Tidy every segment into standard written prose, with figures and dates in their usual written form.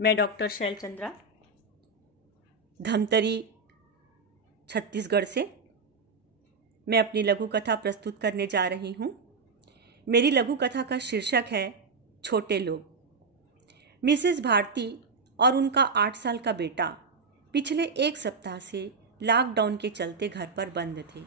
मैं डॉक्टर शैलचंद्रा धमतरी छत्तीसगढ़ से मैं अपनी लघु कथा प्रस्तुत करने जा रही हूँ। मेरी लघु कथा का शीर्षक है छोटे लोग। मिसेस भारती और उनका 8 साल का बेटा पिछले 1 सप्ताह से लॉकडाउन के चलते घर पर बंद थे।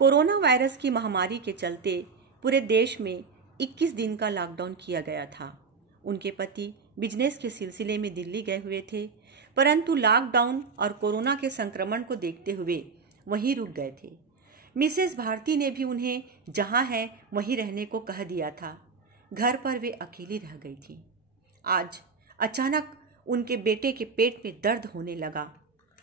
कोरोना वायरस की महामारी के चलते पूरे देश में 21 दिन का लॉकडाउन किया गया था। उनके पति बिजनेस के सिलसिले में दिल्ली गए हुए थे, परंतु लॉकडाउन और कोरोना के संक्रमण को देखते हुए वहीं रुक गए थे। मिसेस भारती ने भी उन्हें जहां है वहीं रहने को कह दिया था। घर पर वे अकेली रह गई थी। आज अचानक उनके बेटे के पेट में दर्द होने लगा।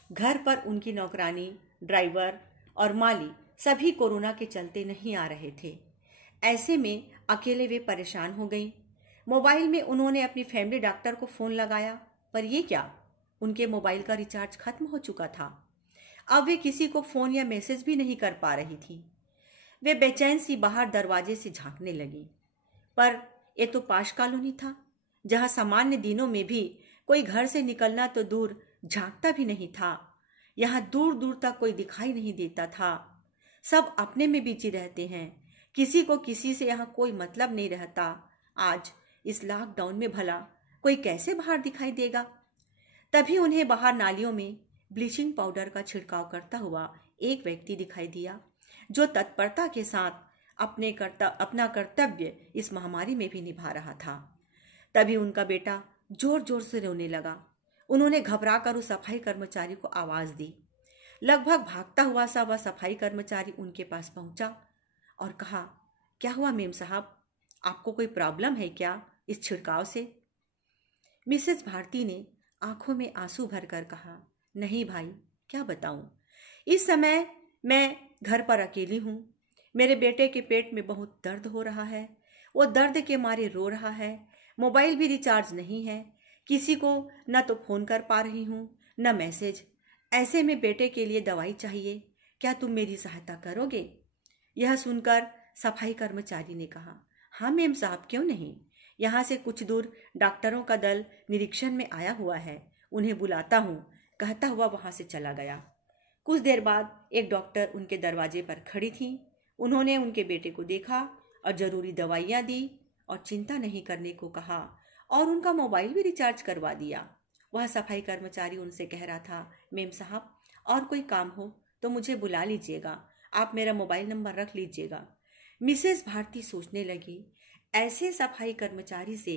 घर पर उनकी नौकरानी, ड्राइवर और माली सभी कोरोना के चलते नहीं आ रहे थे। ऐसे में अकेले वे परेशान हो गई। मोबाइल में उन्होंने अपनी फैमिली डॉक्टर को फ़ोन लगाया, पर ये क्या, उनके मोबाइल का रिचार्ज खत्म हो चुका था। अब वे किसी को फ़ोन या मैसेज भी नहीं कर पा रही थी। वे बेचैन सी बाहर दरवाजे से झांकने लगी, पर ये तो पाश कॉलोनी था, जहाँ सामान्य दिनों में भी कोई घर से निकलना तो दूर झांकता भी नहीं था। यहाँ दूर दूर तक कोई दिखाई नहीं देता था। सब अपने में बिजी रहते हैं, किसी को किसी से यहाँ कोई मतलब नहीं रहता। आज इस लॉकडाउन में भला कोई कैसे बाहर दिखाई देगा। तभी उन्हें बाहर नालियों में ब्लीचिंग पाउडर का छिड़काव करता हुआ एक व्यक्ति दिखाई दिया, जो तत्परता के साथ अपना कर्तव्य इस महामारी में भी निभा रहा था। तभी उनका बेटा जोर जोर से रोने लगा। उन्होंने घबराकर उस सफाई कर्मचारी को आवाज दी। लगभग भागता हुआ सा वह सफाई कर्मचारी उनके पास पहुंचा और कहा, क्या हुआ मेम साहब, आपको कोई प्रॉब्लम है क्या इस छिड़काव से? मिसेस भारती ने आंखों में आंसू भरकर कहा, नहीं भाई, क्या बताऊं, इस समय मैं घर पर अकेली हूं। मेरे बेटे के पेट में बहुत दर्द हो रहा है। वो दर्द के मारे रो रहा है। मोबाइल भी रिचार्ज नहीं है। किसी को न तो फोन कर पा रही हूं न मैसेज। ऐसे में बेटे के लिए दवाई चाहिए। क्या तुम मेरी सहायता करोगे? यह सुनकर सफाई कर्मचारी ने कहा, हाँ मेम साहब, क्यों नहीं। यहाँ से कुछ दूर डॉक्टरों का दल निरीक्षण में आया हुआ है, उन्हें बुलाता हूँ, कहता हुआ वहाँ से चला गया। कुछ देर बाद एक डॉक्टर उनके दरवाजे पर खड़ी थी। उन्होंने उनके बेटे को देखा और जरूरी दवाइयाँ दी और चिंता नहीं करने को कहा और उनका मोबाइल भी रिचार्ज करवा दिया। वह सफाई कर्मचारी उनसे कह रहा था, मेम साहब, और कोई काम हो तो मुझे बुला लीजिएगा, आप मेरा मोबाइल नंबर रख लीजिएगा। मिसेस भारती सोचने लगी, ऐसे सफाई कर्मचारी से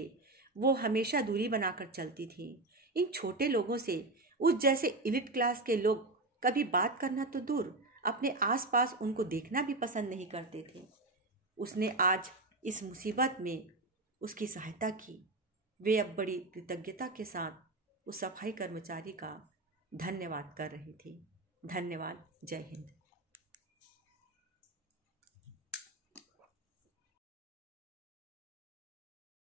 वो हमेशा दूरी बनाकर चलती थी। इन छोटे लोगों से उस जैसे एलिट क्लास के लोग कभी बात करना तो दूर, अपने आसपास उनको देखना भी पसंद नहीं करते थे। उसने आज इस मुसीबत में उसकी सहायता की। वे अब बड़ी कृतज्ञता के साथ उस सफाई कर्मचारी का धन्यवाद कर रही थी। धन्यवाद। जय हिंद।